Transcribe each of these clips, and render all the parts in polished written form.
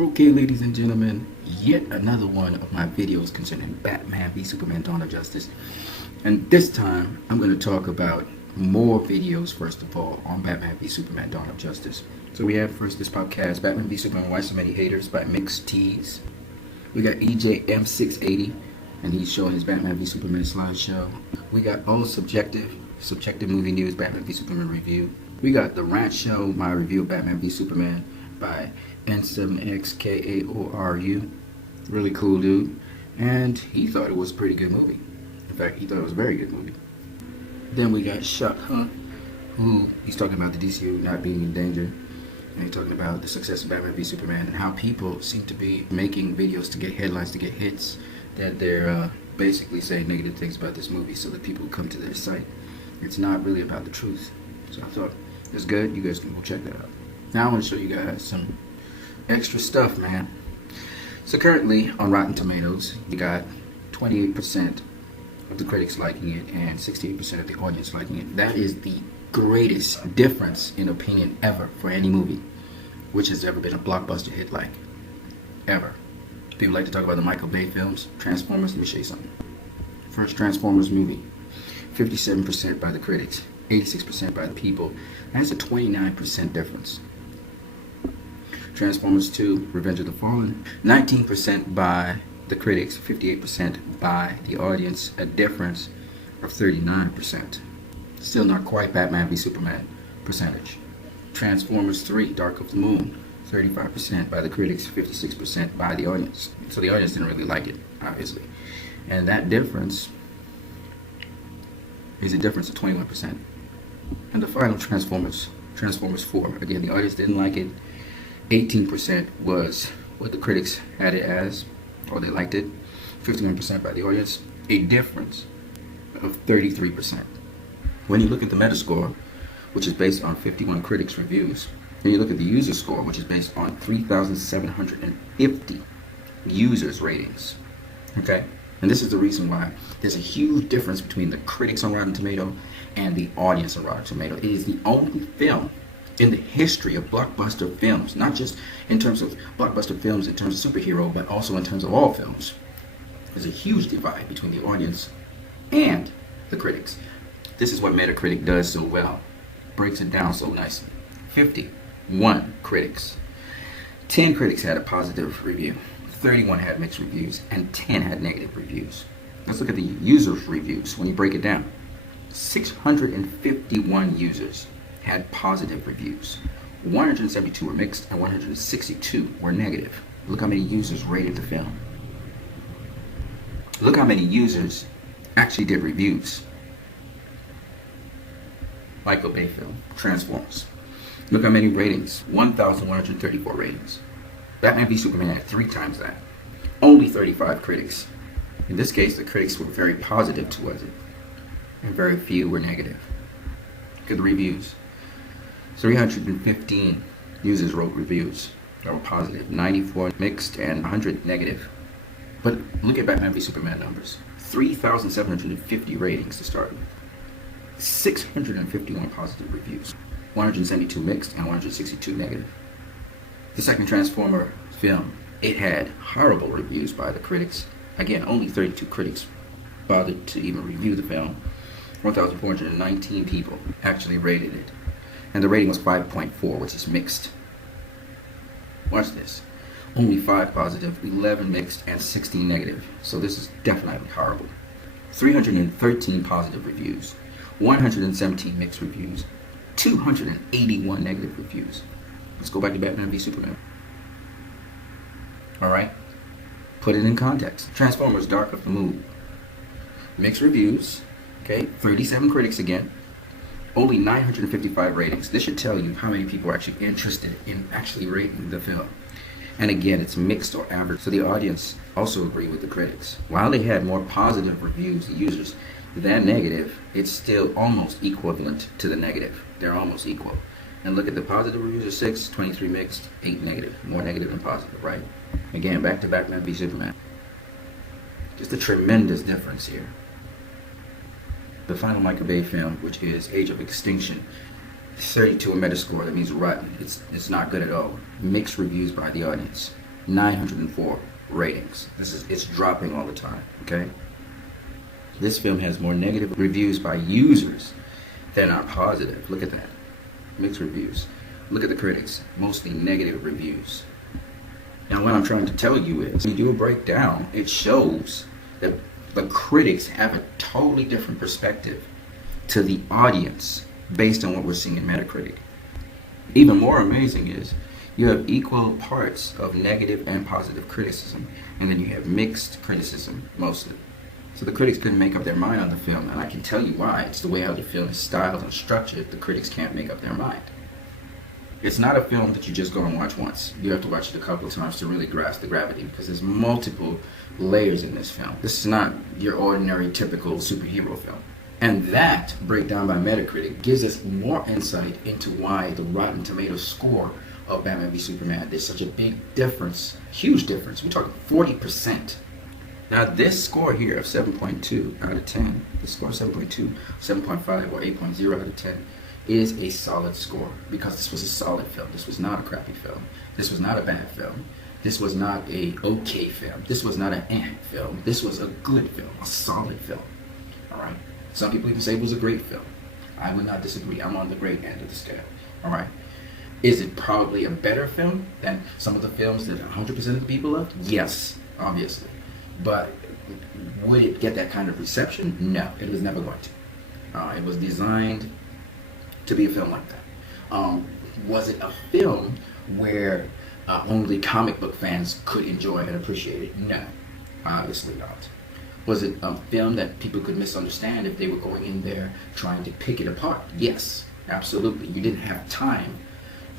Okay, ladies and gentlemen, yet another one of my videos concerning Batman v Superman Dawn of Justice. And this time, I'm going to talk about more videos, first of all, on Batman v Superman Dawn of Justice. So we have first this podcast, Batman v Superman Why So Many Haters by Mixed Tees. We got EJM680, and he's showing his Batman v Superman slideshow. We got All Subjective Movie News, Batman v Superman Review. We got The Rant Show, my review of Batman v Superman by N7XKAORU. Really cool dude. And he thought it was a pretty good movie. In fact, he thought it was a very good movie. Then we got Chuck Hunt, who he's talking about the DCU not being in danger. And he's talking about the success of Batman v Superman and how people seem to be making videos to get headlines, to get hits, that they're basically saying negative things about this movie so that people come to their site. It's not really about the truth. So I thought it's good. You guys can go check that out. Now I want to show you guys some extra stuff, man. So currently on Rotten Tomatoes, you got 28% of the critics liking it and 68% of the audience liking it. That is the greatest difference in opinion ever for any movie which has ever been a blockbuster hit, like ever. People like to talk about the Michael Bay films. Transformers, let me show you something. First Transformers movie, 57% by the critics, 86% by the people. That's a 29% difference. Transformers 2, Revenge of the Fallen, 19% by the critics, 58% by the audience, a difference of 39%. Still not quite Batman v Superman percentage. Transformers 3, Dark of the Moon, 35% by the critics, 56% by the audience. So the audience didn't really like it, obviously. And that difference is a difference of 21%. And the final Transformers 4, again, the audience didn't like it. 18% was what the critics had it as, or they liked it. 51% by the audience, a difference of 33%. When you look at the Metascore, which is based on 51 critics' reviews, and you look at the user score, which is based on 3,750 users' ratings, okay? And this is the reason why there's a huge difference between the critics on Rotten Tomato and the audience on Rotten Tomato. It is the only film in the history of blockbuster films, not just in terms of blockbuster films in terms of superhero, but also in terms of all films. There's a huge divide between the audience and the critics. This is what Metacritic does so well. Breaks it down so nicely. 51 critics. 10 critics had a positive review. 31 had mixed reviews, and 10 had negative reviews. Let's look at the users' reviews when you break it down. 651 users had positive reviews. 172 were mixed and 162 were negative. Look how many users rated the film. Look how many users actually did reviews. Michael Bay film, Transformers. Look how many ratings. 1,134 ratings. Batman v Superman had 3 times that. Only 35 critics. In this case, the critics were very positive towards it, and very few were negative. Look at the reviews. 315 users wrote reviews that were positive, 94 mixed, and 100 negative. But look at Batman v Superman numbers. 3,750 ratings to start with. 651 positive reviews. 172 mixed and 162 negative. The second Transformer film, it had horrible reviews by the critics. Again, only 32 critics bothered to even review the film. 1,419 people actually rated it. And the rating was 5.4, which is mixed. Watch this. Only 5 positive, 11 mixed, and 16 negative. So this is definitely horrible. 313 positive reviews, 117 mixed reviews, 281 negative reviews. Let's go back to Batman v Superman. Alright? Put it in context. Transformers Dark of the Moon. Mixed reviews. Okay? 37 critics again. Only 955 ratings. This should tell you how many people are actually interested in actually rating the film. And again, it's mixed or average. So the audience also agree with the critics. While they had more positive reviews, the users, than negative, it's still almost equivalent to the negative. They're almost equal. And look at the positive reviews are 6, 23 mixed, 8 negative. More negative than positive, right? Again, back to Batman v Superman. Just a tremendous difference here. The final Michael Bay film, which is Age of Extinction, 32 on Metascore. That means rotten. It's not good at all. Mixed reviews by the audience. 904 ratings. It's dropping all the time, okay? This film has more negative reviews by users than are positive. Look at that. Mixed reviews. Look at the critics. Mostly negative reviews. Now what I'm trying to tell you is, when you do a breakdown, it shows that the critics have a totally different perspective to the audience based on what we're seeing in Metacritic. Even more amazing is, you have equal parts of negative and positive criticism, and then you have mixed criticism, mostly. So the critics couldn't make up their mind on the film, and I can tell you why. It's the way how the film is styled and structured. The critics can't make up their mind. It's not a film that you just go and watch once. You have to watch it a couple of times to really grasp the gravity, because there's multiple layers in this film. This is not your ordinary, typical superhero film. And that breakdown by Metacritic gives us more insight into why the Rotten Tomatoes score of Batman v Superman, there's such a big difference, huge difference. We're talking 40%. Now this score here of 7.2 out of 10, the score of 7.2, 7.5, or 8.0 out of 10, is a solid score, because this was a solid film. This was not a crappy film. This was not a bad film. This was not a okay film. This was not an film. This was a good film, a solid film. All right. Some people even say it was a great film. I would not disagree. I'm on the great end of the scale. All right. Is it probably a better film than some of the films that 100% of the people love? Yes, obviously. But would it get that kind of reception? No, it was never going to. It was designed to be a film like that. Was it a film where only comic book fans could enjoy and appreciate it? No, obviously not. Was it a film that people could misunderstand if they were going in there trying to pick it apart? Yes, absolutely. You didn't have time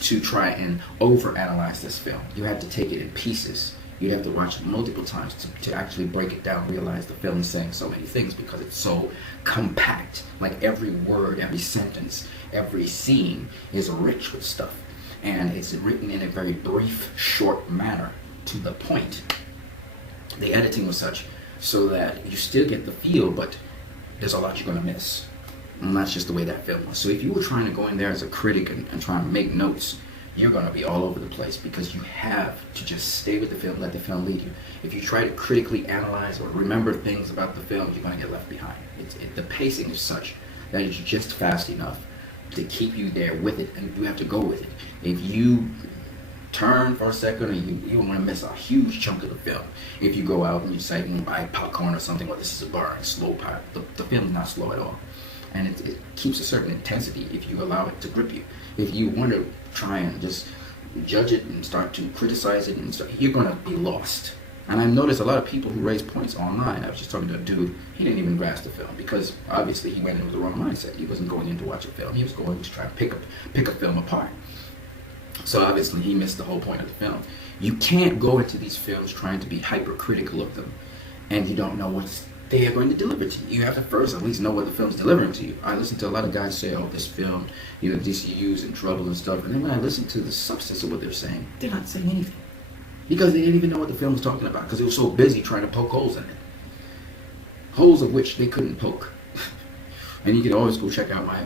to try and overanalyze this film. You had to take it in pieces. You'd have to watch it multiple times to actually break it down, realize the film is saying so many things, because it's so compact. Like every word, every sentence, every scene is rich with stuff. And it's written in a very brief, short manner, to the point. The editing was such so that you still get the feel, but there's a lot you're going to miss. And that's just the way that film was. So if you were trying to go in there as a critic and try and make notes, you're going to be all over the place, because you have to just stay with the film, let the film lead you. If you try to critically analyze or remember things about the film, you're going to get left behind. The pacing is such that it's just fast enough to keep you there with it, and you have to go with it. If you turn for a second, and you don't want to miss a huge chunk of the film. If you go out and you decide you buy popcorn or something, well, this is a bar, it's slow part. The film's not slow at all. And it keeps a certain intensity if you allow it to grip you. If you want to try and just judge it and start to criticize it, you're going to be lost. And I noticed a lot of people who raise points online. I was just talking to a dude, he didn't even grasp the film, because obviously he went in with the wrong mindset. He wasn't going in to watch a film, he was going to try and pick a film apart. So obviously he missed the whole point of the film. You can't go into these films trying to be hypercritical of them, and you don't know what they are going to deliver to you. You have to first at least know what the film's delivering to you. I listen to a lot of guys say, oh, this film, DCU's in trouble and stuff, and then when I listen to the substance of what they're saying, they're not saying anything. Because they didn't even know what the film was talking about, because they were so busy trying to poke holes in it. Holes of which they couldn't poke. And you can always go check out my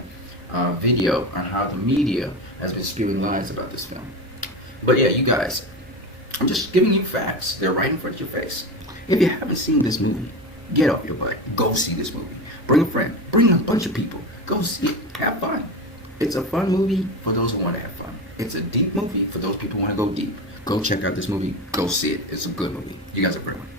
video on how the media has been spewing lies about this film. But yeah, you guys, I'm just giving you facts. They're right in front of your face. If you haven't seen this movie, get off your butt. Go see this movie. Bring a friend. Bring a bunch of people. Go see it. Have fun. It's a fun movie for those who want to have fun. It's a deep movie for those people who want to go deep. Go check out this movie. Go see it. It's a good movie. You guys are great one.